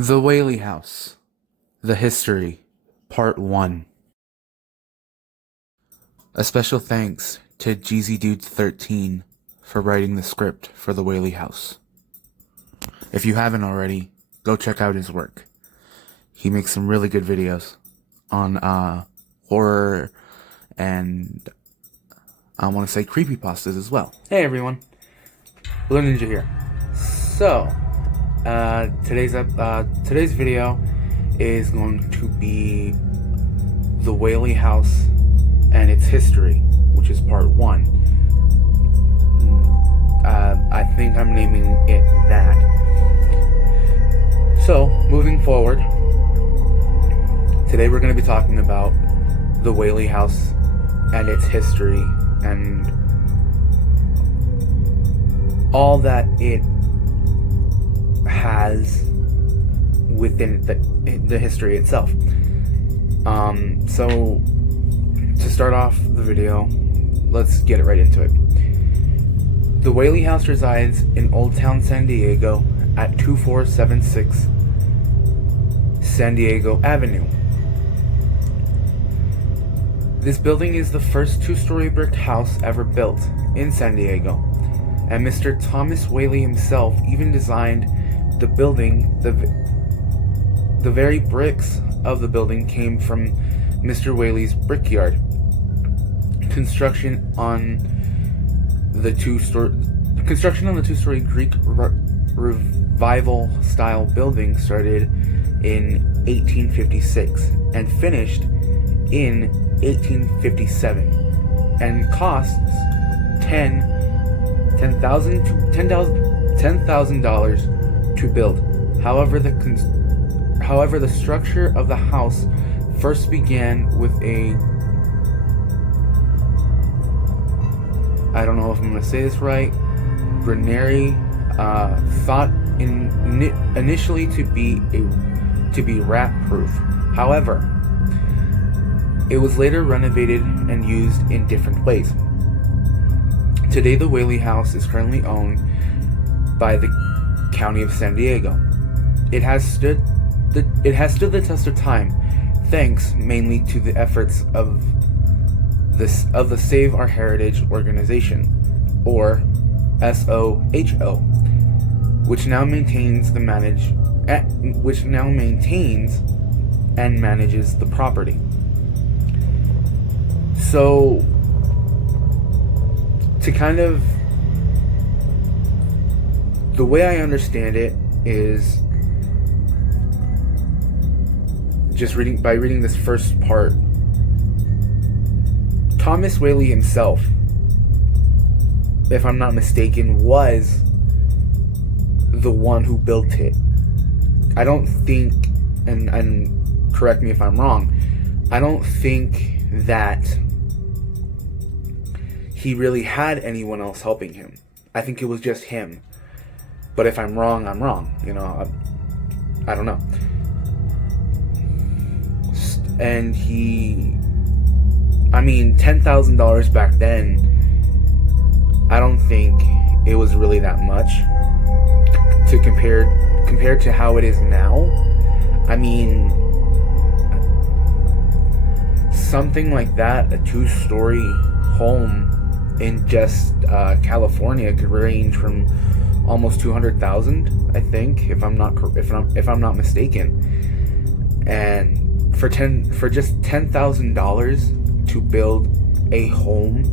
The Whaley House, The History, Part 1. A special thanks to GZDude13 for writing the script for The Whaley House. If you haven't already, go check out his work. He makes some really good videos on horror and I want to say creepypastas as well. Hey everyone, Blue Ninja here. So, today's video is going to be the Whaley House and its history, which is part 1. I think I'm naming it that. So, moving forward, today we're going to be talking about the Whaley House and its history and all that it has within the history itself. So to start off the video, let's get it right into it. The Whaley House resides in Old Town San Diego at 2476 San Diego Avenue. This building is the first two-story brick house ever built in San Diego, and Mr. Thomas Whaley himself even designed the building. The very bricks of the building came from Mr. Whaley's brickyard. Construction on the two-story Greek revival style building started in 1856 and finished in 1857 and costs $10,000 to build. However, the structure of the house first began with a, I don't know if I'm going to say this right, granary, thought initially to be rat proof. However, it was later renovated and used in different ways. Today, the Whaley House is currently owned by the County of San Diego. It has stood the test of time, thanks mainly to the efforts of the Save Our Heritage organization, or SOHO, which now maintains and manages the property. So, to kind of, the way I understand it is just reading this first part. Thomas Whaley himself, if I'm not mistaken, was the one who built it. I don't think, and correct me if I'm wrong, I don't think that he really had anyone else helping him. I think it was just him. But if I'm wrong, I'm wrong. I don't know. And $10,000 back then, I don't think it was really that much to compared to how it is now. I mean, something like that, a two-story home in just California could range from almost 200,000, I think, if I'm not mistaken. And for just $10,000 to build a home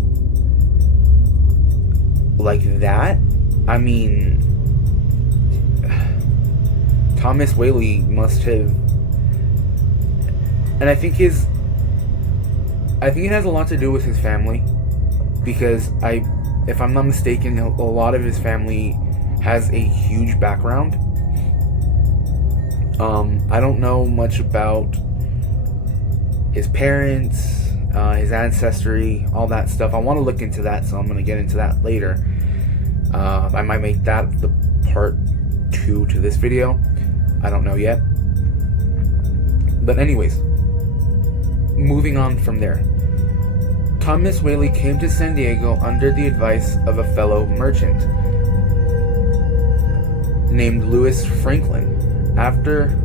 like that, I mean, Thomas Whaley must have, and I think it has a lot to do with his family, because if I'm not mistaken, a lot of his family has a huge background. I don't know much about his parents, his ancestry, all that stuff. I want to look into that, so I'm going to get into that later. I might make that the part 2 to this video. I don't know yet. But anyways, moving on from there. Thomas Whaley came to San Diego under the advice of a fellow merchant named Louis Franklin, after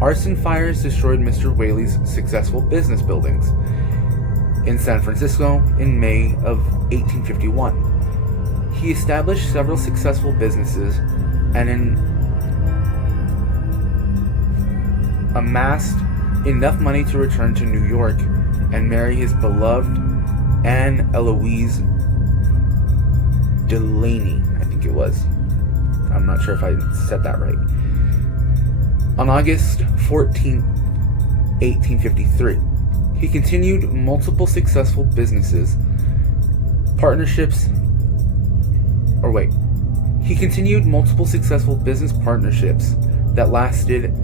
arson fires destroyed Mr. Whaley's successful business buildings in San Francisco in May of 1851. He established several successful businesses and amassed enough money to return to New York and marry his beloved Anne Eloise Delaney, I think it was. I'm not sure if I said that right. On August 14, 1853, he continued multiple successful business partnerships that lasted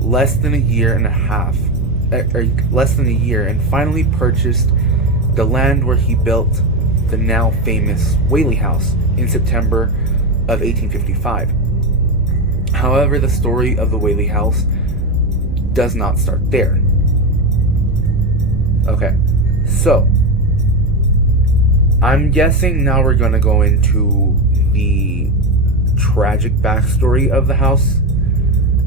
less than a year, and finally purchased the land where he built the now famous Whaley House in September of 1855. However, the story of the Whaley House does not start there. Okay, so I'm guessing now we're going to go into the tragic backstory of the house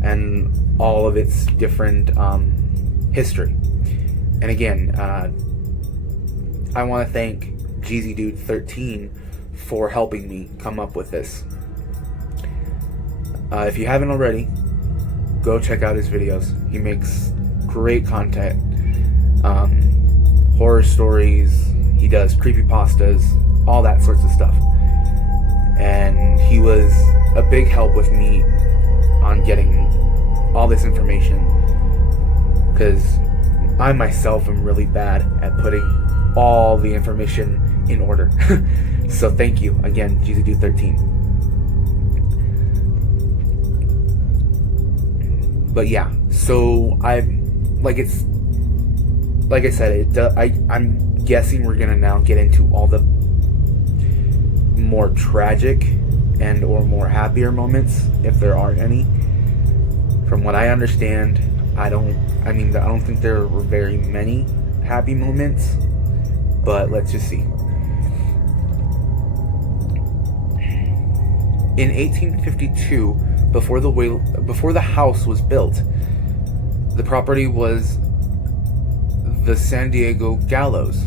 and all of its different history. And again, I want to thank GZDude13 for helping me come up with this. If you haven't already, go check out his videos. He makes great content. Horror stories, he does creepypastas, all that sorts of stuff. And he was a big help with me on getting all this information, because I myself am really bad at putting all the information in order. So thank you again, GZDude13. But yeah, so I'm guessing we're gonna now get into all the more tragic and or more happier moments, if there are any. From what I understand, I don't think there were very many happy moments, but let's just see. In 1852, before the house was built, the property was the San Diego Gallows,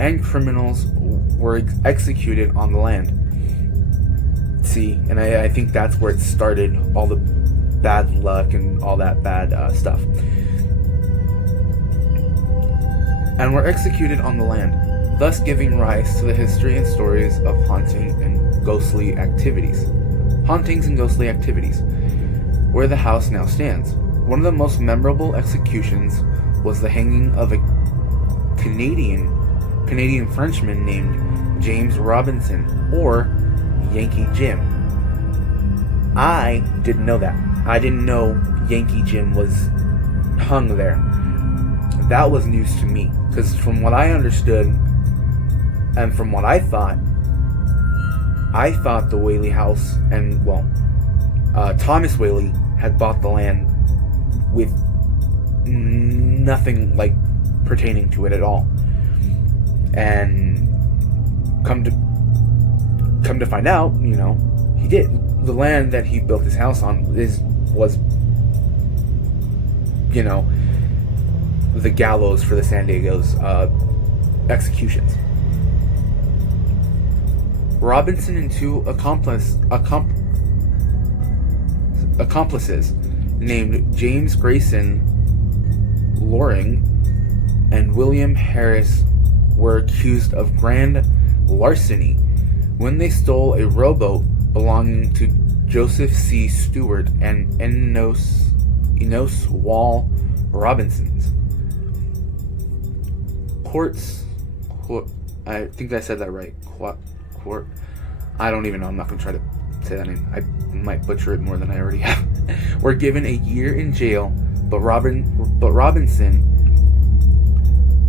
and criminals were executed on the land. See, and I think that's where it started, all the bad luck and all that bad stuff. And were executed on the land, thus giving rise to the history and stories of hauntings and ghostly activities, where the house now stands. One of the most memorable executions was the hanging of a Canadian Frenchman named James Robinson, or Yankee Jim. I didn't know that. I didn't know Yankee Jim was hung there. That was news to me, because from what I understood and from what I thought the Whaley house and, Thomas Whaley had bought the land with nothing like pertaining to it at all. And come to find out, he did. The land that he built his house on was the gallows for the San Diego's executions. Robinson and two accomplices named James Grayson Loring and William Harris were accused of grand larceny when they stole a rowboat belonging to Joseph C. Stewart and Enos Wall Robinsons. I think I said that right. Court. I don't even know. I'm not going to try to say that name. I might butcher it more than I already have. Were given a year in jail, but Robinson,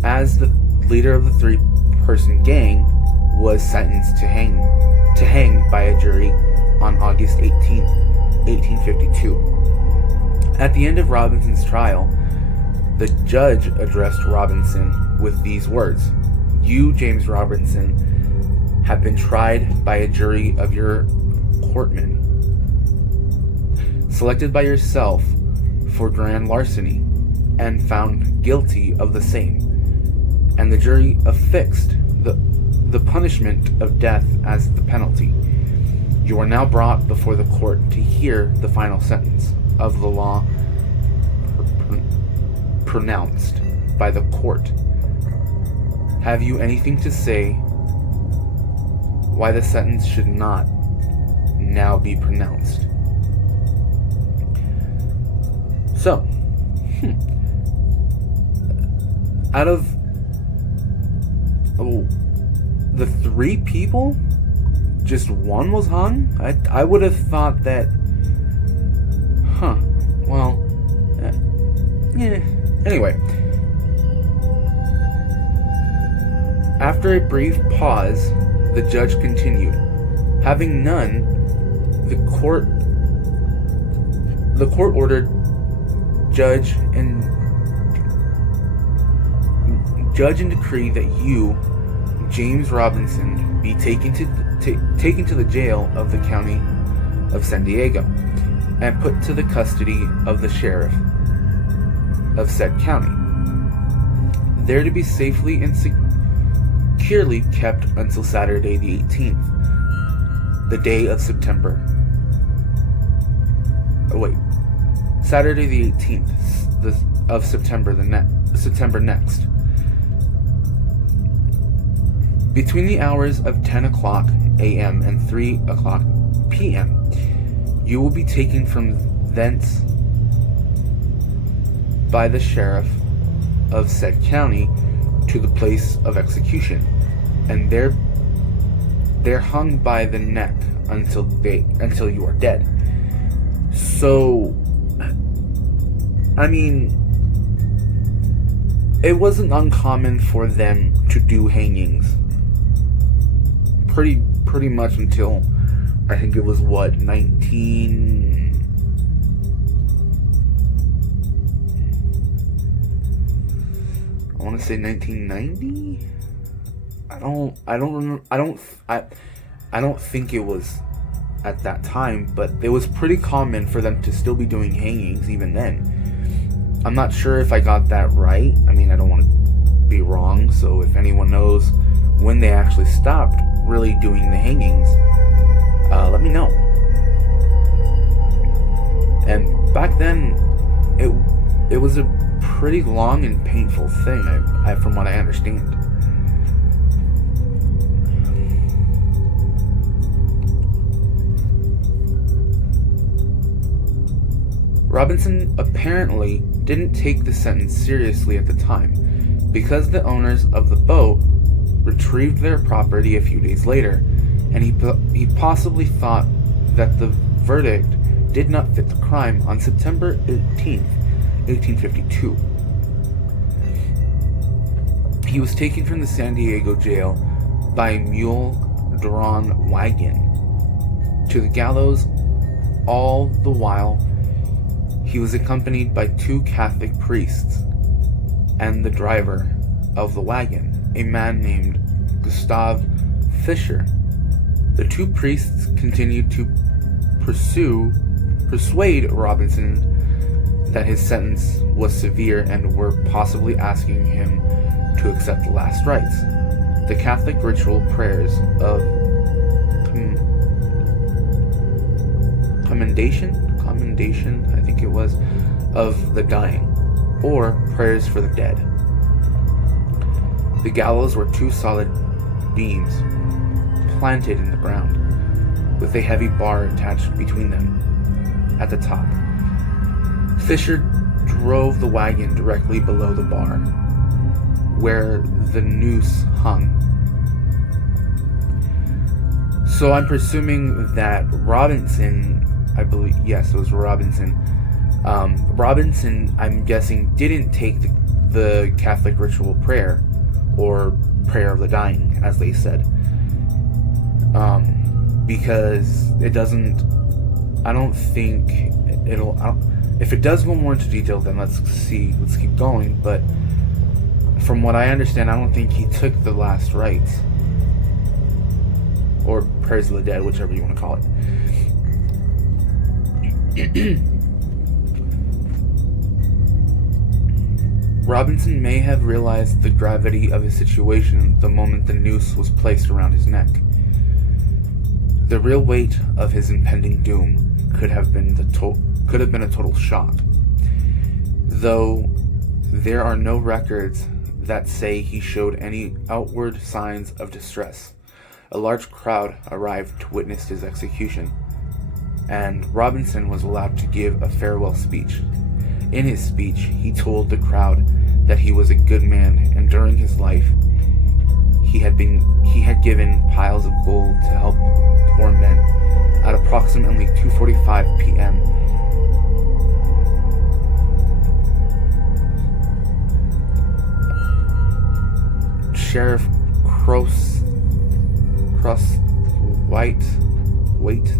as the leader of the three-person gang, was sentenced to hang by a jury on August 18th, 1852. At the end of Robinson's trial, the judge addressed Robinson with these words: "You, James Robinson, have been tried by a jury of your Portman, selected by yourself for grand larceny, and found guilty of the same, and the jury affixed the punishment of death as the penalty. You are now brought before the court to hear the final sentence of the law pronounced by the court. Have you anything to say why the sentence should not now be pronounced? So, out of the 3 people, just 1 was hung? I would have thought that... Well... yeah. Anyway. After a brief pause, the judge continued. Having none, the court ordered judge and decree that you, James Robinson, be taken to the jail of the county of San Diego and put to the custody of the sheriff of said county, there to be safely and securely kept until Saturday the 18th, the day of September. Saturday the 18th of September, September next. Between the hours of 10 o'clock a.m. and 3 o'clock p.m., you will be taken from thence by the sheriff of said county to the place of execution, and there hung by the neck until you are dead. So, I mean, it wasn't uncommon for them to do hangings pretty much until I think it was I want to say 1990. I don't remember. I don't think it was at that time, but it was pretty common for them to still be doing hangings even then. I'm not sure if I got that right. I mean, I don't want to be wrong, so if anyone knows when they actually stopped really doing the hangings, let me know. And back then, it was a pretty long and painful thing, from what I understand. Robinson apparently didn't take the sentence seriously at the time, because the owners of the boat retrieved their property a few days later, and he possibly thought that the verdict did not fit the crime on September 18th, 1852. He was taken from the San Diego jail by a mule-drawn wagon to the gallows. All the while, he was accompanied by 2 Catholic priests and the driver of the wagon, a man named Gustav Fischer. The 2 priests continued to persuade Robinson that his sentence was severe and were possibly asking him to accept the last rites, the Catholic ritual prayers of commendation, I think it was, of the dying, or prayers for the dead. The gallows were 2 solid beams planted in the ground, with a heavy bar attached between them at the top. Fisher drove the wagon directly below the bar, where the noose hung. So I'm presuming that Robinson, I believe, yes, it was Robinson. Robinson, I'm guessing, didn't take the Catholic ritual prayer, or prayer of the dying, as they said, because it doesn't. I don't think it'll. If it does go more into detail, then let's keep going. But from what I understand, I don't think he took the last rites, or prayers of the dead, whichever you want to call it. Robinson may have realized the gravity of his situation the moment the noose was placed around his neck. The real weight of his impending doom could have been a total shock. Though there are no records that say he showed any outward signs of distress. A large crowd arrived to witness his execution, and Robinson was allowed to give a farewell speech. In his speech, he told the crowd that he was a good man, and during his life, he had given piles of gold to help poor men. At approximately 2:45 p.m., Sheriff Waite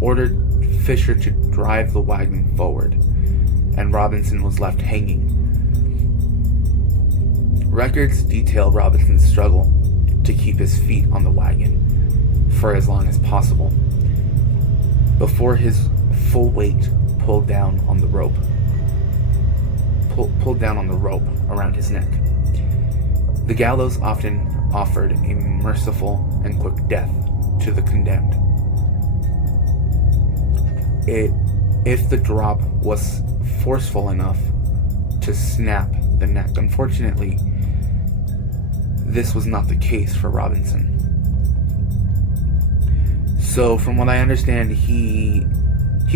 ordered Fisher to drive the wagon forward, and Robinson was left hanging. Records detail Robinson's struggle to keep his feet on the wagon for as long as possible before his full weight pulled down on the rope around his neck. The gallows often offered a merciful and quick death to the condemned. If the drop was forceful enough to snap the neck. Unfortunately, this was not the case for Robinson. So, from what I understand, he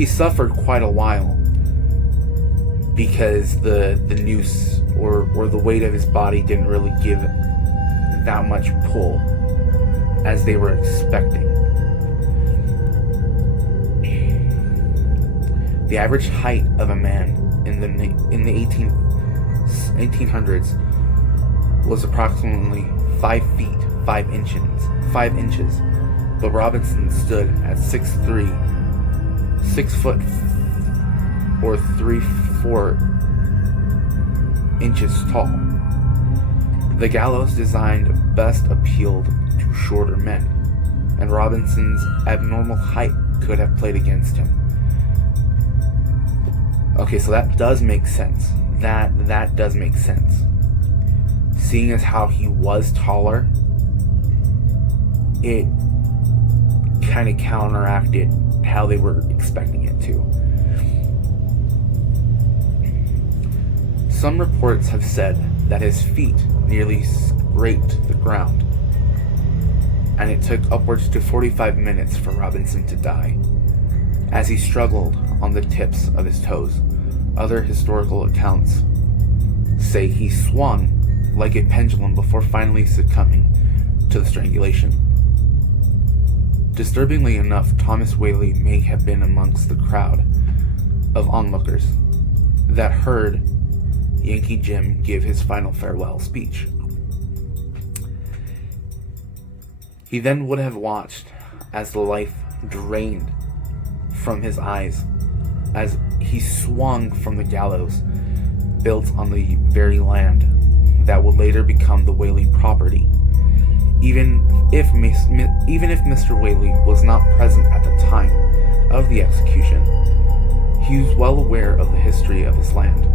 suffered quite a while because the noose or the weight of his body didn't really give that much pull as they were expecting. The average height of a man in the 1800s was approximately 5 feet 5 inches, but Robinson stood at 6'3", 6 foot or 3/4 inches tall. The gallows designed best appealed to shorter men, and Robinson's abnormal height could have played against him. Okay, so that does make sense. That does make sense. Seeing as how he was taller, it kind of counteracted how they were expecting it to. Some reports have said that his feet nearly scraped the ground, and it took upwards to 45 minutes for Robinson to die, as he struggled on the tips of his toes. Other historical accounts say he swung like a pendulum before finally succumbing to the strangulation. Disturbingly enough, Thomas Whaley may have been amongst the crowd of onlookers that heard Yankee Jim give his final farewell speech. He then would have watched as the life drained from his eyes as he swung from the gallows built on the very land that would later become the Whaley property. Even if Mr. Whaley was not present at the time of the execution, he was well aware of the history of his land.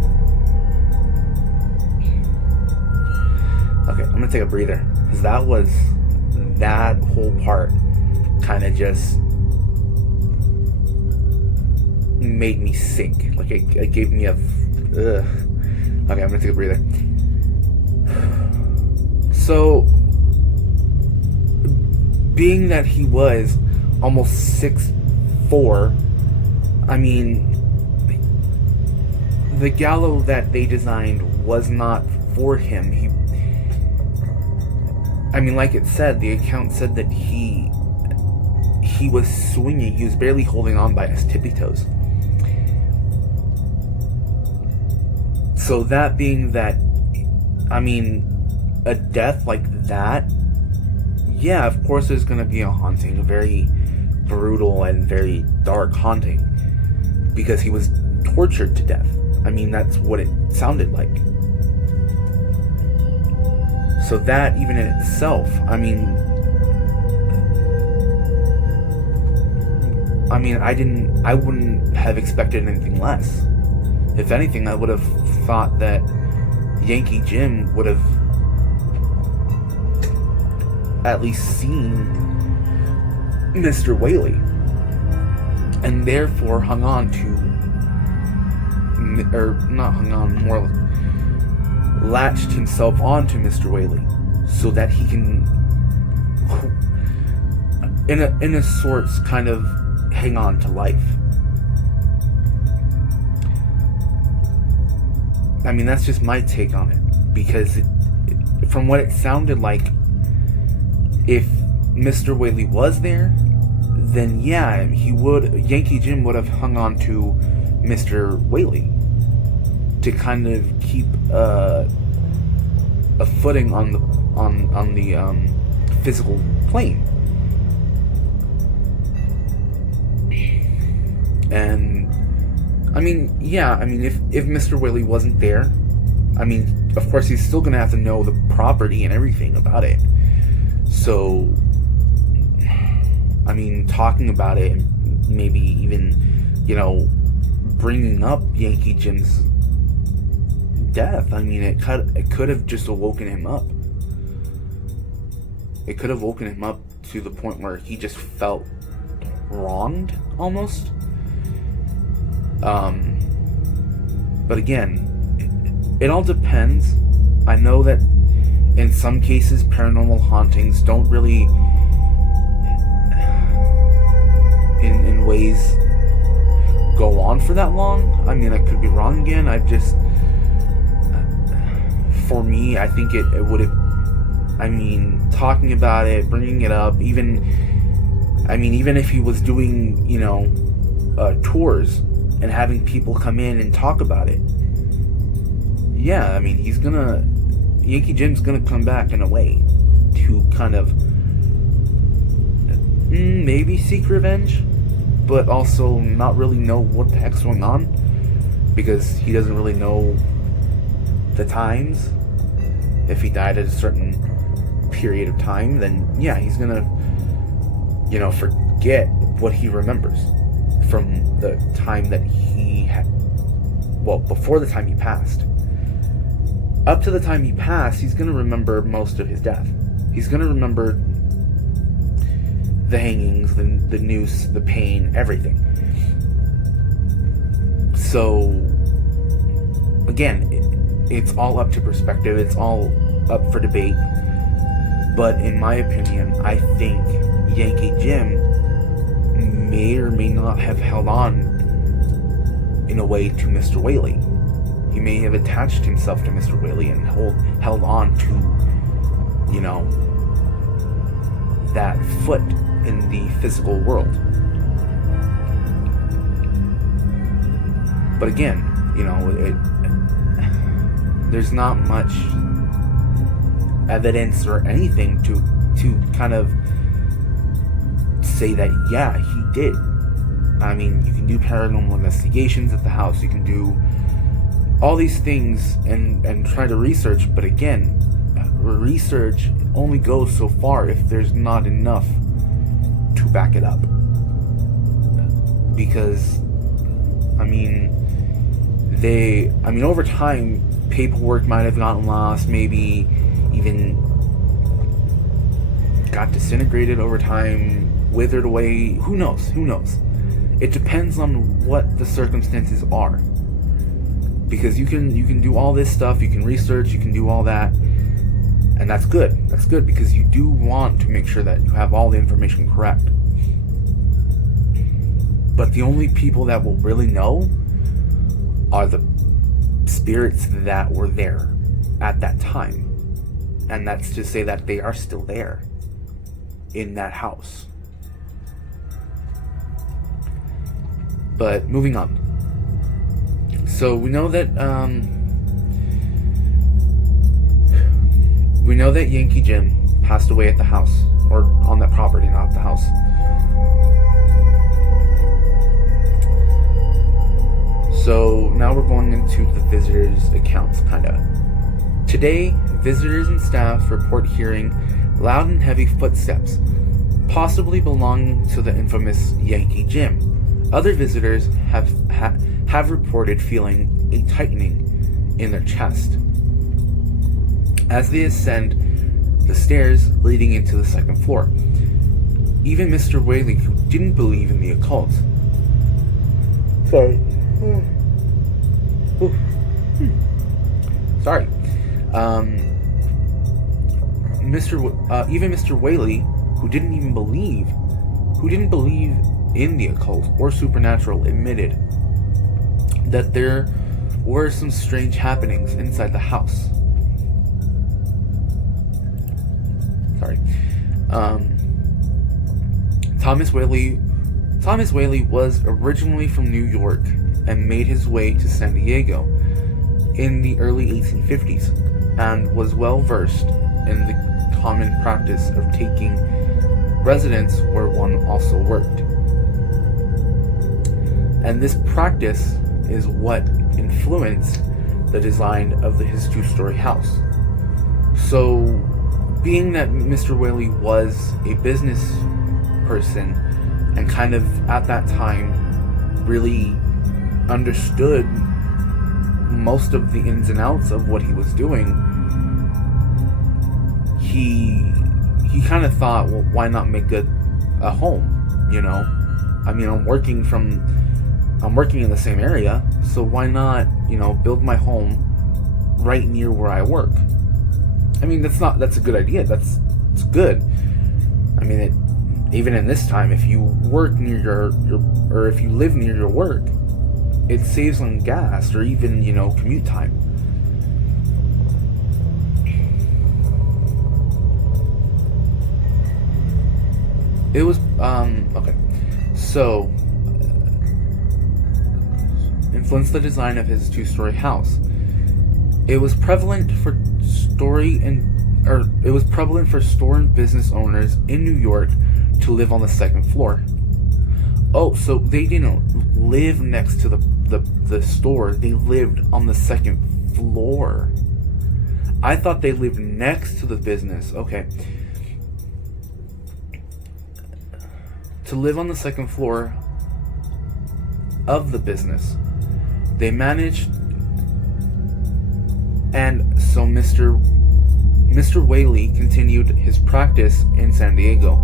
Okay, I'm gonna take a breather, because that whole part kind of just made me sink. Like it gave me a ugh. Okay, I'm gonna take a breather. So, being that he was almost 6'4", I mean, the gallows that they designed was not for him. Like it said, the account said that he was swinging. He was barely holding on by his tippy toes. So that being that, a death like that, yeah, of course there's going to be a haunting, a very brutal and very dark haunting, because he was tortured to death. That's what it sounded like. So that even in itself, I wouldn't have expected anything less. If anything, I would have thought that Yankee Jim would have at least seen Mr. Whaley, and therefore hung on to, or not hung on, more latched himself onto Mr. Whaley, so that he can, in a sorts, kind of hang on to life. I mean, that's just my take on it, because from what it sounded like, if Mr. Whaley was there, then yeah, Yankee Jim would have hung on to Mr. Whaley to kind of keep a footing on the physical plane. And I mean, yeah, I mean, if Mr. Whaley wasn't there, I mean, of course he's still gonna have to know the property and everything about it. So, I mean, talking about it, and maybe even, bringing up Yankee Jim's death, I mean, it could have just awoken him up. It could have woken him up to the point where he just felt wronged, almost. But again, it all depends. I know that in some cases, paranormal hauntings don't really, in ways, go on for that long. I mean, I could be wrong again. For me, I think it would have, I mean, talking about it, bringing it up, even if he was doing, tours and having people come in and talk about it, yeah, I mean, Yankee Jim's gonna come back in a way to kind of maybe seek revenge, but also not really know what the heck's going on, because he doesn't really know the times. If he died at a certain period of time, then yeah, he's gonna forget what he remembers from the time that he had, well, before the time he passed. Up to the time he passed, he's going to remember most of his death. He's going to remember the hangings, the noose, the pain, everything. So, again, it's all up to perspective. It's all up for debate. But in my opinion, I think Yankee Jim may or may not have held on in a way to Mr. Whaley. He may have attached himself to Mr. Whaley and held on to, that foot in the physical world. But again, there's not much evidence or anything to kind of say that, yeah, he did. I mean, you can do paranormal investigations at the house, you can do all these things and try to research, but again, research only goes so far if there's not enough to back it up. Because, over time, paperwork might have gotten lost, maybe even got disintegrated over time, withered away, who knows? It depends on what the circumstances are. Because you can do all this stuff, you can research, you can do all that, and that's good. That's good, because you do want to make sure that you have all the information correct. But the only people that will really know are the spirits that were there at that time. And that's to say that they are still there in that house. But moving on. So we know that Yankee Jim passed away at the house, or on that property, not at the house. So now we're going into the visitors' accounts, kinda. Today, visitors and staff report hearing loud and heavy footsteps, possibly belonging to the infamous Yankee Jim, Other visitors have reported feeling a tightening in their chest as they ascend the stairs leading into the second floor. Even Mr. Whaley, who didn't believe in the occult, even Mr. Whaley, who didn't believe in the occult or supernatural, admitted that there were some strange happenings inside the house. Thomas Whaley was originally from New York and made his way to San Diego in the early 1850s and was well versed in the common practice of taking residence where one also worked. And this practice is what influenced the design of his two-story house. So, being that Mr. Whaley was a business person and kind of at that time really understood most of the ins and outs of what he was doing, he kind of thought, well, why not make a home, you know? I mean, I'm working in the same area, so why not, build my home right near where I work? I mean, that's a good idea. It's good. I mean, even in this time, if you work near or if you live near your work, it saves on gas or even, commute time. It was, okay. So, influenced the design of his two-story house. It was prevalent for store and business owners in New York to live on the second floor. Oh, so they didn't live next to the store. They lived on the second floor. I thought they lived next to the business. Okay. To live on the second floor of the business. They managed, and so Mr. Whaley continued his practice in San Diego.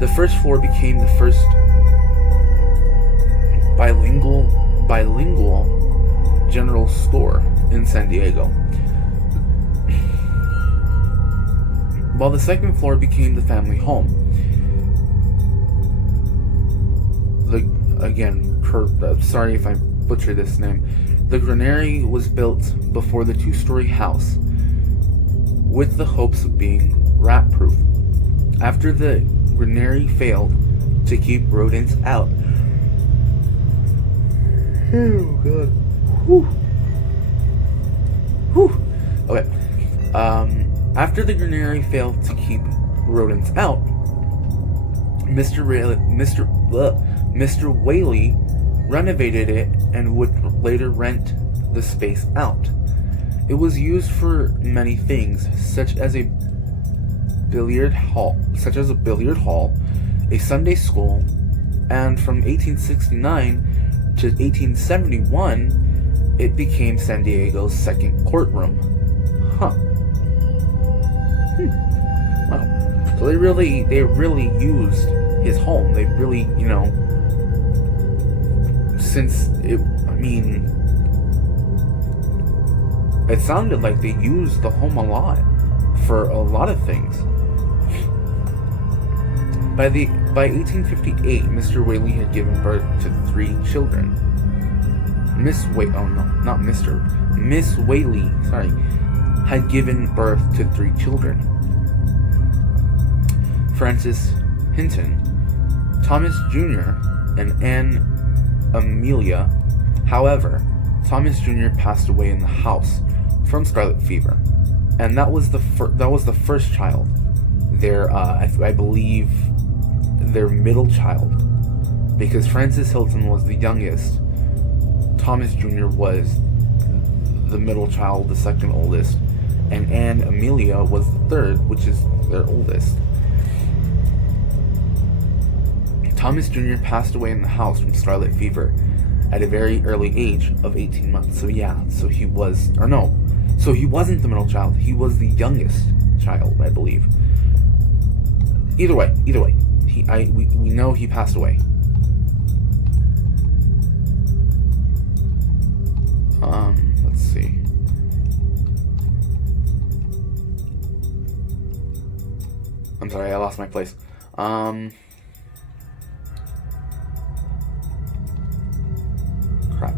The first floor became the first bilingual general store in San Diego, while the second floor became the family home. Sorry if I butcher this name. The granary was built before the two-story house with the hopes of being rat-proof. After the granary failed to keep rodents out. Oh god. Whew. Okay. After the granary failed to keep rodents out, Mr. Whaley renovated it and would later rent the space out. It was used for many things, such as a billiard hall, a Sunday school, and from 1869 to 1871, it became San Diego's second courtroom. Wow. So they really used his home. They really, it sounded like they used the home a lot for a lot of things. By 1858, Mr. Whaley had given birth to 3 children. Miss Whaley, had given birth to 3 children. Francis Hinton, Thomas Jr., and Anne Amelia. However, Thomas Jr. passed away in the house from scarlet fever, and that was the first child. I believe their middle child, because Francis Hilton was the youngest. Thomas Jr. was the middle child, the second oldest, and Anne Amelia was the third, which is their oldest. Thomas Jr. passed away in the house from scarlet fever at a very early age of 18 months. So yeah, so he wasn't the middle child. He was the youngest child, I believe. Either way, we know he passed away. Let's see. I'm sorry, I lost my place. Crap.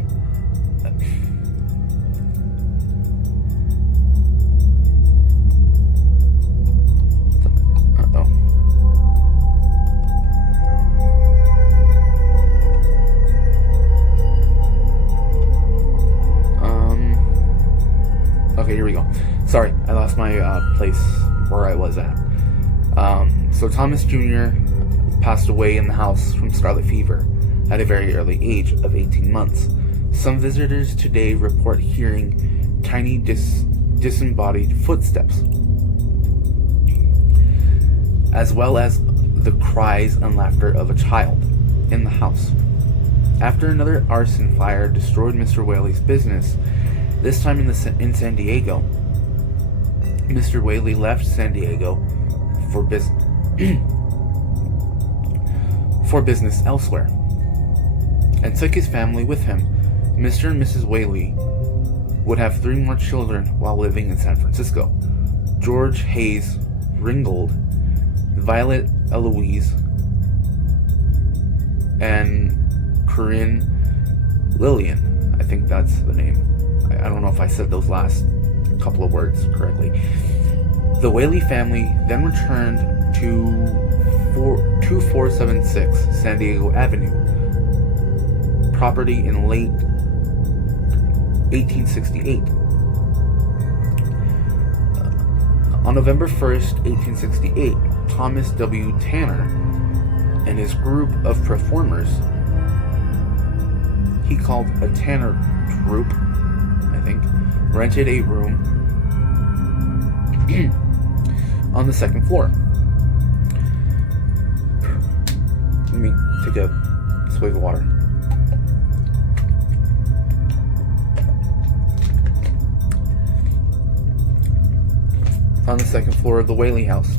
Okay, here we go. Sorry, I lost my place where I was at. So Thomas Jr. passed away in the house from scarlet fever at a very early age of 18 months. Some visitors today report hearing tiny disembodied footsteps, as well as the cries and laughter of a child in the house. After another arson fire destroyed Mr. Whaley's business, this time in San Diego, Mr. Whaley left San Diego for business elsewhere, and took his family with him. Mr. and Mrs. Whaley would have 3 more children while living in San Francisco: George Hayes Ringgold, Violet Eloise, and Corinne Lillian. I think that's the name. I don't know if I said those last couple of words correctly. The Whaley family then returned to 2476 San Diego Avenue, property in late 1868. On November 1st, 1868, Thomas W. Tanner and his group of performers, he called a Tanner troupe, I think, rented a room on the 2nd floor. Let me take a swig of water. On the 2nd floor of the Whaley house,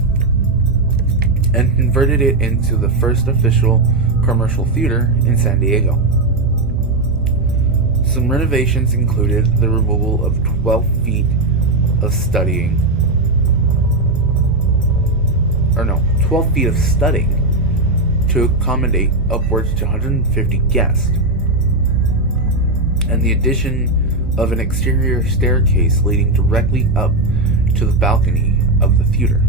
and converted it into the first official commercial theater in San Diego. Some renovations included the removal of 12 feet of studying 12 feet of studding to accommodate upwards to 150 guests, and the addition of an exterior staircase leading directly up to the balcony of the theater.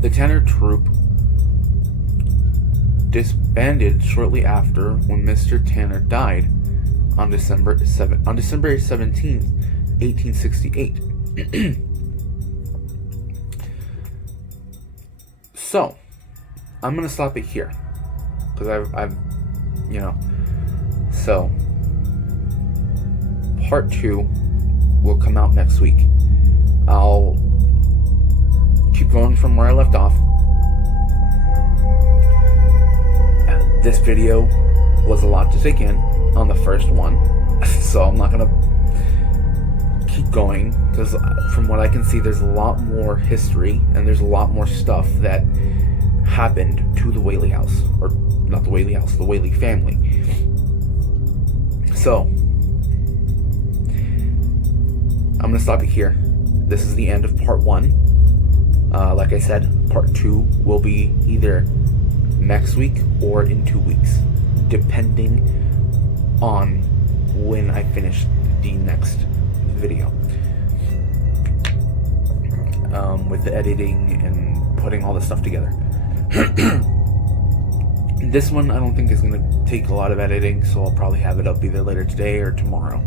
The Tanner troupe disbanded shortly after when Mr. Tanner died on December 17th, 1868. So, I'm gonna stop it here because I've so part 2 will come out next week. I'll keep going from where I left off. This video was a lot to take in on the first one, so I'm not gonna keep going because from what I can see, there's a lot more history and there's a lot more stuff that happened to the Whaley house, or not the Whaley house, the Whaley family. So I'm gonna stop it here. This is the end of part 1. Like I said, part 2 will be either next week or in 2 weeks, depending on when I finish the next video, with the editing and putting all this stuff together. This one I don't think is going to take a lot of editing, so I'll probably have it up either later today or tomorrow.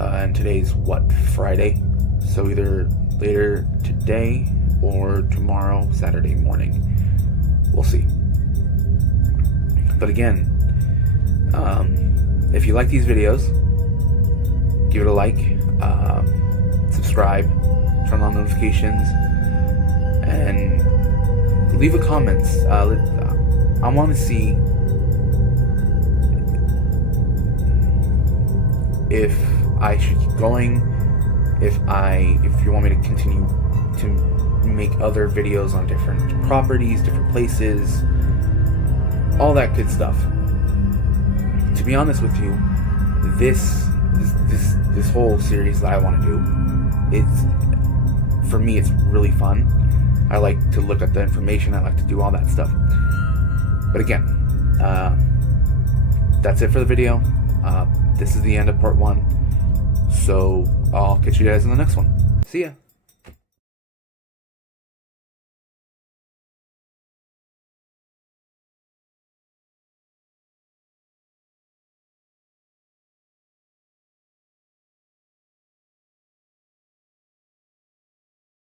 And today's Friday, so either later today or tomorrow, Saturday morning. We'll see. But again, if you like these videos, give it a like, subscribe, turn on notifications, and leave a comments. I want to see if I should keep going, if you want me to continue to make other videos on different properties, different places, all that good stuff. To be honest with you, this whole series that I want to do, for me it's really fun. I like to look at the information, I like to do all that stuff. But again, that's it for the video. This is the end of part 1. So I'll catch you guys in the next one. See ya.